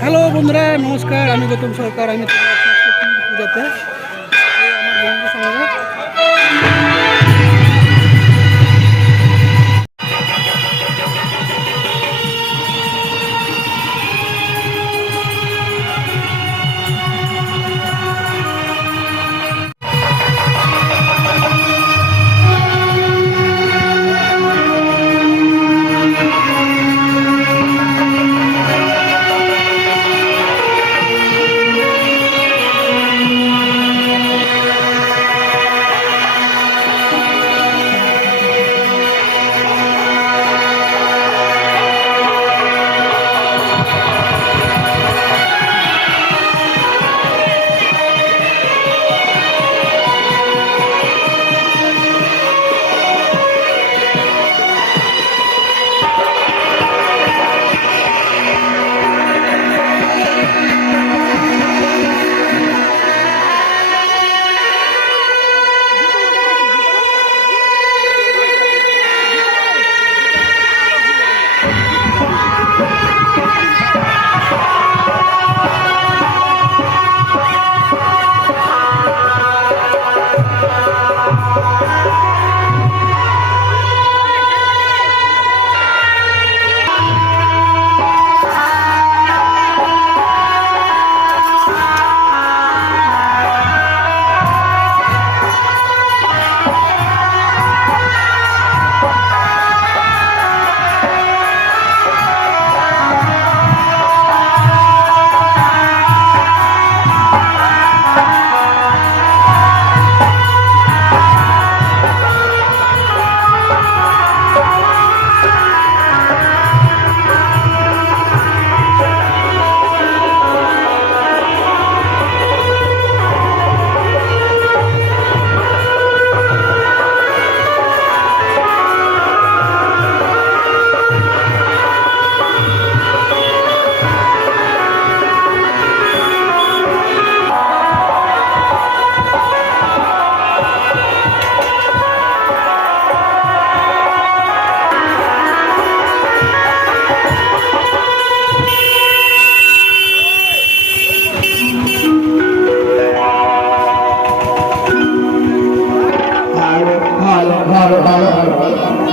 Hello বন্ধুরা, নমস্কার। আমি গৌতম সরকার। আমি পূজাতে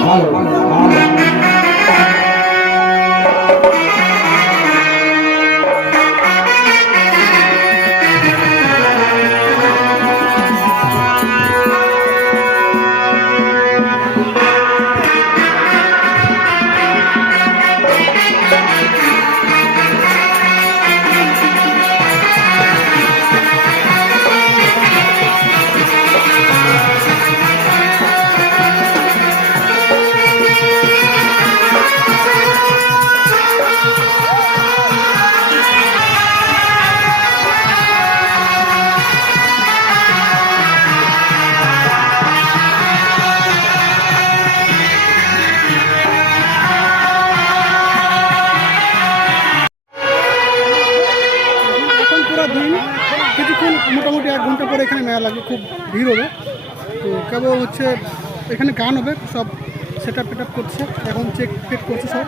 আমার বন্ধুর সঙ্গে কিছুক্ষণ মোটামুটি 1 ঘন্টা পরে এখানে মেলা লাগবে, খুব ভিড় হবে। তো কেবল হচ্ছে এখানে গান হবে, সব সেট আপ করছে, এখন চেক ফেক করছে সব।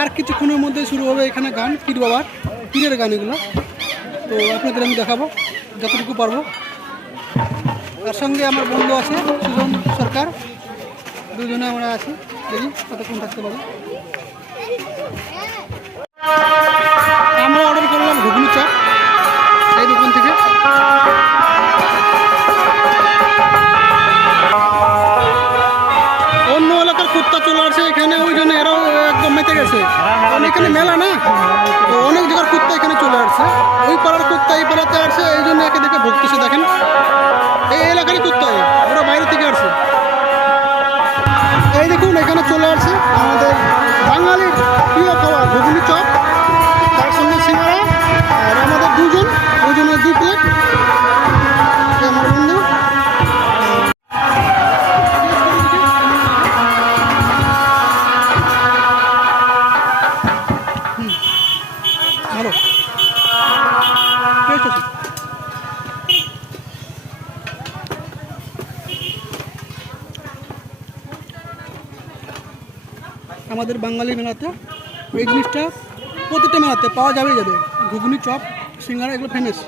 আর কিছুক্ষণের মধ্যে শুরু হবে এখানে গান, পীর বাবার পীরের গান এগুলো। তো আপনাদের আমি দেখাবো যতটুকু পারবো। তার সঙ্গে আমার বন্ধু আছে সুজন সরকার, দুজনে আমরা আছি, দেখি কতক্ষণ থাকতে পারি। আমরা অর্ডার করলাম ঘুগনি চপ এই দোকান থেকে। অন্য এলাকার কুত্তা চলে আসছে এখানে, ওই জন্য এরাও একদম মেতে গেছে, কারণ এখানে মেলা না, তো অনেক জায়গার কুত্তা এখানে চলে আসছে। ওই পাড়ার কুত্তা এই পাড়াতে আসছে, এই জন্য একে দেখে ভুগতেছে। দেখেন এই এলাকারই কুত্তা, ওরা বাইরে থেকে আসছে। এই দেখুন এখানে চলে আসছে আমাদের বাঙালির প্রিয় খাবার ঘুগনি চপ, তার সঙ্গে সিঙ্গারা, আর আমাদের দুজনের 2 প্লেট। আমার বন্ধু ভালো টেস্ট আছে। আমাদের বাঙালি মেলাতে এই জিনিসটা প্রতিটা মেলাতে পাওয়া যাবেই যাবে। ঘুগনি চপ সিঙ্গারা এগুলো ফেমাস,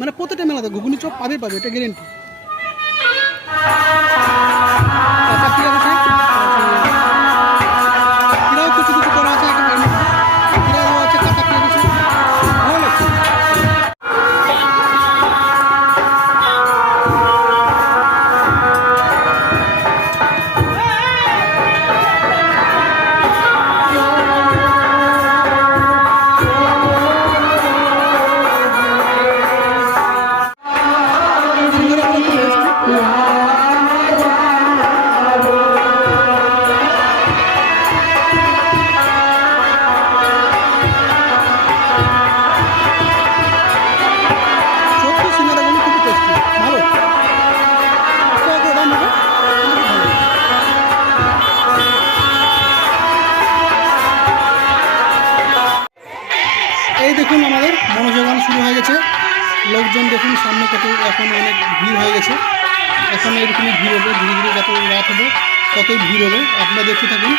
মানে প্রতিটা মেলাতে ঘুগনি চপ পাবে এটা গ্যারেন্টি। কাঁচা পিঁয়াজ আছে, পিঁড়াও কিছু কিছু করা আছে, পিঁড়াও আছে, কাঁচা পিঁয়াজ আছে, ভালো লাগছে। সত্যি সিঙ্গারাগুলো খুবই টেস্টি, ভালো। দাম হবে, এই দেখুন আমাদের মনোযোগান শুরু হয়ে গেছে। লোকজন দেখুন সামনে কত, এখন অনেক ভিড় হয়ে গেছে। এখন এরকমই ভিড় হবে, ধীরে ধীরে যত রাত হবে ততই ভিড় হবে। আপনারা দেখতে থাকুন।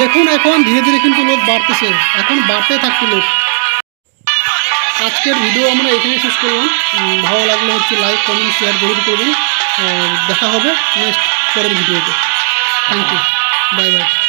দেখুন এখন ধীরে ধীরে কিন্তু লোক বাড়তেছে, এখন বাড়তে থাকছে লোক। আজকের ভিডিও আমরা এখানে শেষ করলাম। ভালো লাগলে হচ্ছে লাইক কমেন্ট শেয়ার জরুর করবেন। দেখা হবে নেক্সট পরের ভিডিওতে। Thank you, bye by.